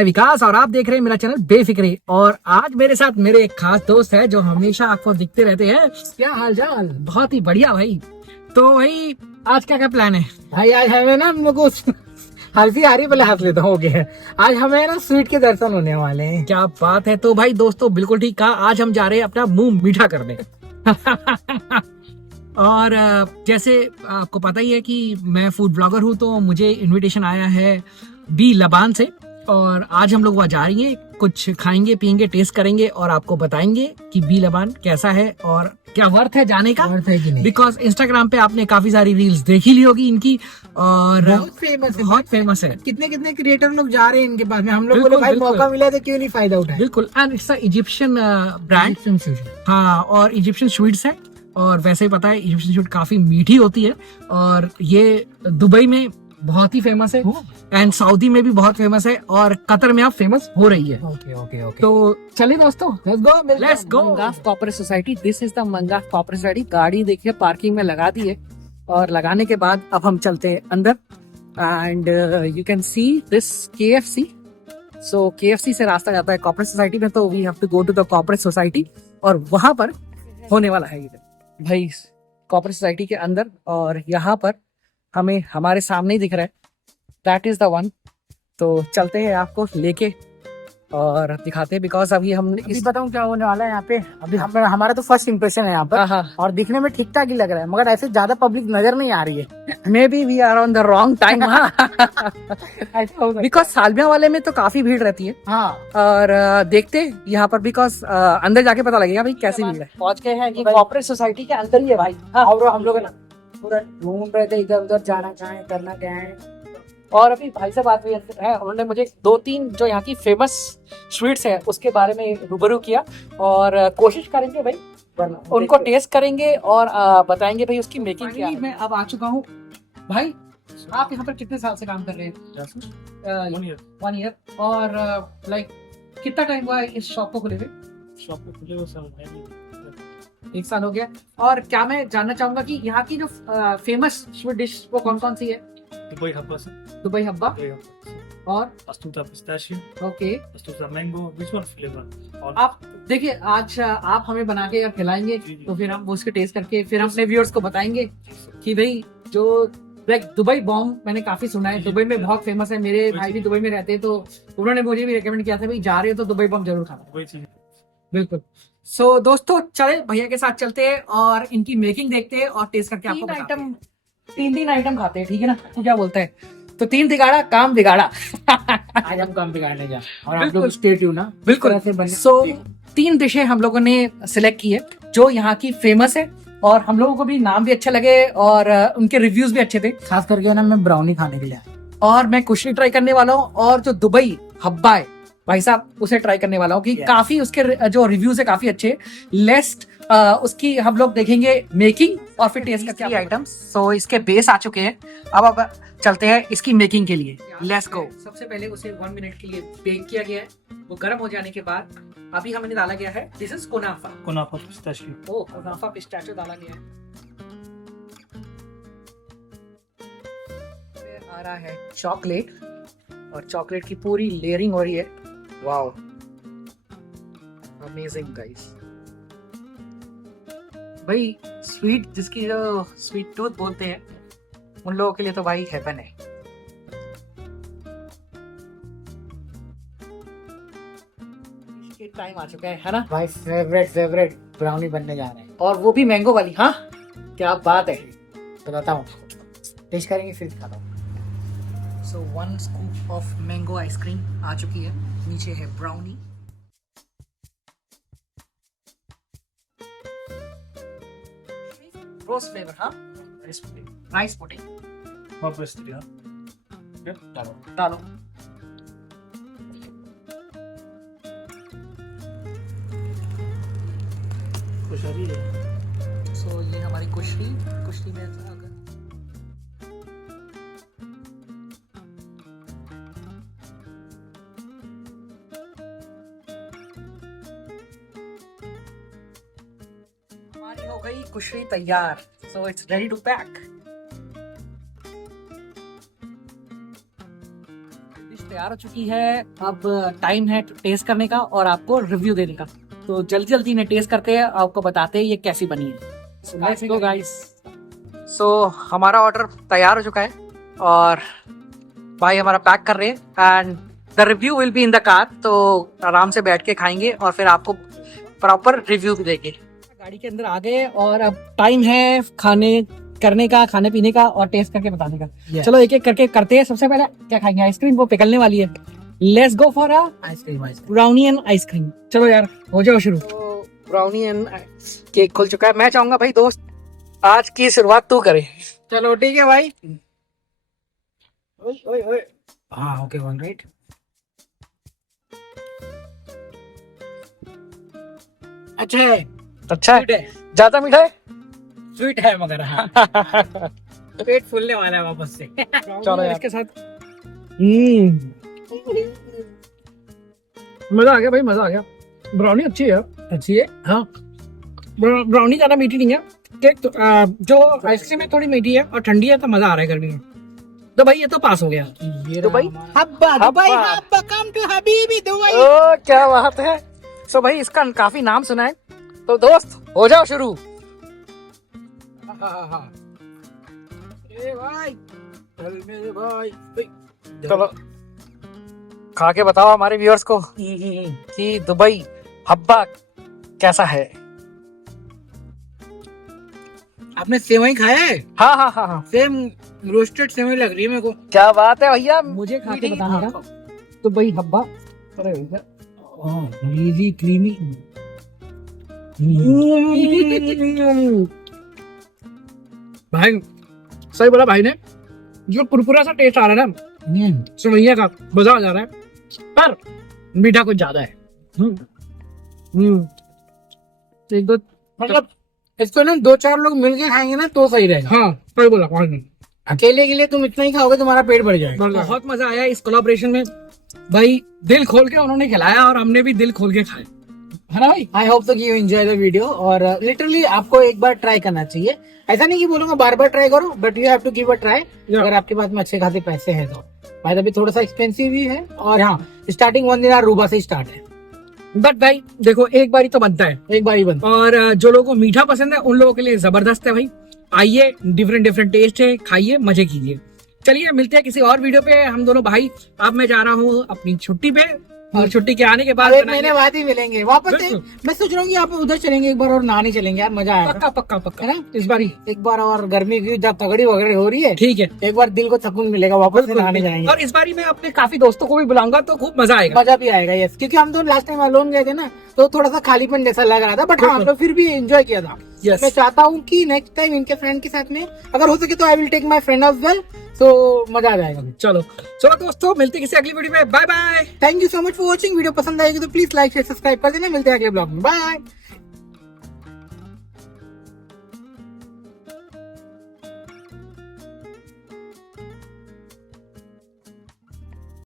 मैं विकास और आप देख रहे हैं मेरा चैनल बेफिक्रे। और आज मेरे साथ मेरे एक खास दोस्त है जो हमेशा आपको दिखते रहते हैं। क्या हाल चाल? बहुत ही बढ़िया भाई। तो भाई आज क्या क्या प्लान है? भाई आज हमें ना मुझको हंसी आ रही, पहले हंस लेता हूँ। ओके, आज हमें ना स्वीट के दर्शन होने वाले हैं। क्या बात है। तो भाई दोस्तों बिल्कुल ठीक कहा, आज हम जा रहे हैं अपना मुंह मीठा करने। और जैसे आपको पता ही है कि मैं फूड ब्लॉगर हूँ, तो मुझे इनविटेशन आया है बी लबान से। और आज हम लोग वहाँ जा रही हैं, कुछ खाएंगे पियेंगे टेस्ट करेंगे और आपको बताएंगे कि बी लबान कैसा है और क्या वर्थ है जाने का। वर्थ है कि नहीं? बिकॉज इंस्टाग्राम पे आपने काफी सारी रील्स देखी ली होगी इनकी, और बहुत फेमस है, बहुत फेमस है। कितने कितने क्रिएटर लोग जा रहे हैं इनके पास में। हम लोग बोले बिल्कुल, भाई बिल्कुल। मौका मिला तो क्यों नहीं फायदा उठाए। बिल्कुल, एंड इट्स इजिप्शियन ब्रांड। हाँ, और इजिप्शियन स्वीट्स है। और वैसे ही पता है इजिप्शियन स्वीट काफी मीठी होती है, और ये दुबई में बहुत ही फेमस है, एंड सऊदी में भी बहुत फेमस है, और कतर में अब फेमस हो रही है। ओके ओके ओके, तो चलिए दोस्तों, let's go. Mangaf corporate society, this is the Mangaf corporate society. गाड़ी देखिए पार्किंग में लगा दी है, और लगाने के बाद अब हम चलते हैं अंदर। And you can see this KFC। So KFC से रास्ता जाता है कॉपरेट सोसाइटी में, तो we have to go to the corporate society, और वहां पर होने वाला है इधर भाई कॉपरेट सोसाइटी के अंदर। और यहाँ पर हमें हमारे सामने ही दिख रहा है, दैट इज द वन। तो चलते हैं आपको लेके और दिखाते हैं, बिकॉज अभी हमने अभी बताऊं क्या होने वाला है यहाँ पे। अभी हमारा तो फर्स्ट इंप्रेशन है यहाँ पर, हाँ और दिखने में ठीक ठाक ही लग रहा है, मगर ऐसे ज्यादा पब्लिक नजर नहीं आ रही है। Maybe we are on the wrong time. ऐसा होगा बिकॉज सालमिया वाले में तो काफी भीड़ रहती है, हाँ। और देखते हैं यहाँ पर, बिकॉज अंदर जाके पता लगेगा भाई कैसी भीड़ है। पहुंच गए हैं, ये कॉर्पोरेट सोसाइटी के अंदर ही है भाई। और हम लोग ना पूरा घूम रहे थे, इधर उधर जाना कहाँ है, करना क्या है। और अभी भाई से बात हुई है, उन्होंने मुझे 2-3 जो यहाँ की फेमस स्वीट्स है उसके बारे में रूबरू किया, और कोशिश करेंगे भाई उनको टेस्ट करेंगे और बताएंगे भाई उसकी मेकिंग क्या है। मैं अब आ चुका हूँ भाई। आप यहाँ पर कितने साल से काम कर रहे हैं? 1 ईयर। और लाइक कितना टाइम हुआ है इस शॉप को खुले हुए? शॉप पे खुले हुए साल है 1 साल हो गया। और क्या मैं जानना चाहूंगा कि यहाँ की जो फेमस स्वीट डिश वो कौन कौन सी है? दुबई हब्बा से दुबई हब्बा और अस्तूता पिस्ताशियो, ओके। अस्तूता मैंगो, विच वन फ्लेवर। और आप देखिए, आज आप हमें बना के अगर खिलाएंगे जी, जी। तो फिर हम उसके टेस्ट करके फिर हम अपने व्यूअर्स को बताएंगे कि भाई जो लाइक दुबई बॉम्ब मैंने काफी सुना है, दुबई में बहुत फेमस है। मेरे भाई भी दुबई में रहते हैं, तो उन्होंने मुझे भी रेकमेंड किया था भाई जा रहे हो तो दुबई बॉम्ब जरूर खाना। वही चीज। बिल्कुल। सो दोस्तों चले भैया के साथ चलते हैं और इनकी मेकिंग देखते हैं और टेस्ट करके आपको बताते हैं। तीन आइटम खाते हैं, ठीक है ना? तू क्या बोलता है? तो 3 तिगाड़ा काम बिगाड़ा। आज हम काम बिगाड़ने जा, और आप लोग स्टे ट्यून ना, बिल्कुल। सो 3 डिशें हम लोगों ने सिलेक्ट की है जो यहाँ की फेमस है, और हम लोगों को भी नाम भी अच्छे लगे और उनके रिव्यूज भी अच्छे थे। खास करके ना मैं ब्राउनी खाने के लिए आया। और मैं कुशरी ट्राई करने वाला हूँ, और जो दुबई हब्बा है भाई साहब उसे ट्राई करने वाला हूँ कि काफी उसके जो रिव्यूज है काफी अच्छे। लेस्ट उसकी हम लोग देखेंगे मेकिंग और फिर टेस्ट करके 3 आइटम्स। सो इसके बेस आ चुके हैं, अब चलते हैं इसकी मेकिंग के लिए। Let's go. सबसे पहले उसे 1 मिनट के लिए बेक किया गया है। वो गर्म हो जाने के बाद अभी हमने डाला गया है, this is kunafa. Kunafa pistachio. Oh, kunafa pistachio डाला गया है। फिर आ रहा है चॉकलेट, और चॉकलेट की पूरी लेयरिंग हो रही है। Wow, amazing guys. भाई स्वीट, जिसकी जो स्वीट टूथ बोलते हैं उन लोगों के लिए तो भाई हेवन है। टाइम आ चुका है ना? भाई फेवरेट ब्राउनी बनने जा रहे हैं, और वो भी मैंगो वाली। हाँ, क्या बात है। बताता हूँ, टेस्ट करेंगे फिर खाता हूँ। सो 1 स्कूप ऑफ मैंगो आइसक्रीम आ चुकी है, नीचे है ब्राउनी। रोज फ्लेवर, हाँ, राइस पुडिंग और पेस्ट्री। हाँ डालो। खुश आ रही है। सो ये हमारी कुश्ती में अगर हमारी हो गई कुश्ती तैयार। So it's ready to pack. तैयार हो चुकी है, अब टाइम है टेस्ट करने का और आपको रिव्यू देने का। तो जल्दी जल्दी इन्हें टेस्ट करते हैं, आपको बताते हैं ये कैसी बनी है। So let's go guys. सो हमारा ऑर्डर तैयार हो चुका है और भाई हमारा पैक कर रहे हैं and the review will be in the car. तो आराम से बैठ के खाएंगे और फिर आपको प्रॉपर रिव्यू भी देंगे। गाड़ी के अंदर आ गए और अब टाइम है खाने करने का, खाने पीने का और टेस्ट करके बताने का। चलो एक एक करके करते हैं। सबसे पहले क्या खाएंगे? आइसक्रीम, वो पिघलने वाली है। Let's go for ice cream brownie and ice cream. चलो यार हो जाओ शुरू। तो ब्राउनी एंड केक खुल चुका है। मैं चाहूंगा भाई दोस्त आज की शुरुआत तू करे। चलो ठीक है भाई। ओए ओए हाँ ओके वन राइट। अच्छा है, अच्छा स्वीट है, ज्यादा मीठा है। स्वीट है मगर हाँ पेट फूलने वाला है वापस से। चलो यार। इसके साथ मजा आ गया भाई, मजा आ गया। ब्राउनी अच्छी है, अच्छी है हाँ। ब्राउनी ज्यादा मीठी नहीं है। केक तो, जो आइसक्रीम है थोड़ी मीठी है और ठंडी है तो मजा आ रहा है गर्मी में। तो भाई ये तो पास हो गया। ये दुबई? हब्बा दुबई, हब्बा। हब्बा कम टू हबीबी दुबई। ओ क्या बात है। सो भाई इसका काफी नाम सुना है। तो दोस्त हो जाओ शुरू। ए भाई, चल मेरे भाई। चलो खा के बताओ हमारे व्यूअर्स को कि दुबई हब्बा कैसा है। आपने सेवई खाया है? हाँ हाँ हाँ हाँ, सेम रोस्टेड सेवई लग रही है मेरे को। क्या बात है भैया। मुझे खा के बताना था। तो भाई हब्बा, अरे भैया इजी क्रीमी। भाई सही बोला भाई ने। जो कुरकुरा सा टेस्ट आ रहा है ना सेवैया का, मजा आ जा रहा है, पर मीठा कुछ ज्यादा है। एक दो मतलब इसको ना दो चार लोग मिलके खाएंगे ना तो सही रहेगा। हाँ सही बोला भाई ने। अकेले के लिए तुम इतना ही खाओगे तुम्हारा पेट भर जाएगा। बहुत मजा आया इस कोलैबोरेशन में भाई। दिल खोल के उन्होंने खिलाया और हमने भी दिल खोल के खाया, है ना भाई। आई होप सो कि यू एंजॉय द वीडियो और लिटरली आपको एक बार ट्राई करना चाहिए। ऐसा नहीं कि बोलूंगा बार बार ट्राई करो, but you have to give a try अगर आपके पास में अच्छे खासे पैसे हैं तो। भाई अभी थोड़ा सा एक्सपेंसिव ही है और हाँ स्टार्टिंग 1 दिनार रूबा से स्टार्ट है। बट भाई देखो एक बारी तो बनता है, एक बार ही बनता और जो लोगों को मीठा पसंद है उन लोगों के लिए जबरदस्त है भाई। आइए, डिफरेंट डिफरेंट टेस्ट है, खाइए, मजे कीजिए। चलिए मिलते हैं किसी और वीडियो पे हम दोनों भाई। अब मैं जा रहा हूँ अपनी छुट्टी पे और छुट्टी के आने के बाद अब 1 बनाएंगे- महीने बाद ही मिलेंगे वापस से। बिल्कुल। मैं सोच रहा हूँ कि आप उधर चलेंगे एक बार और नहाने चलेंगे यार, मजा आएगा पक्का पक्का पक्का है ना। इस बारी। एक बार और गर्मी की जब तगड़ी वगैरह हो रही है, ठीक है, एक बार दिल को सुकून मिलेगा, वापस से नहाने जाएंगे। और इस बारी मैं अपने काफी दोस्तों को भी बुलाऊंगा तो खूब मजा आएगा। मजा भी आएगा यस, क्योंकि हम तो लास्ट टाइम अलोन गए थे ना तो थोड़ा सा खालीपन जैसा लग रहा था, बट हाँ हम लोग फिर भी एंजॉय किया था। Yes. मैं चाहता हूँ कि नेक्स्ट टाइम इनके फ्रेंड के साथ में अगर हो सके तो I will take my friend as well, तो मजा आ जाएगा। चलो चलो दोस्तों, मिलते हैं किसी अगली वीडियो में। Bye bye. Thank you so much for watching. Video पसंद आएगी तो प्लीज लाइक शेयर सब्सक्राइब कर देना। मिलते हैं अगले ब्लॉग में, बाय।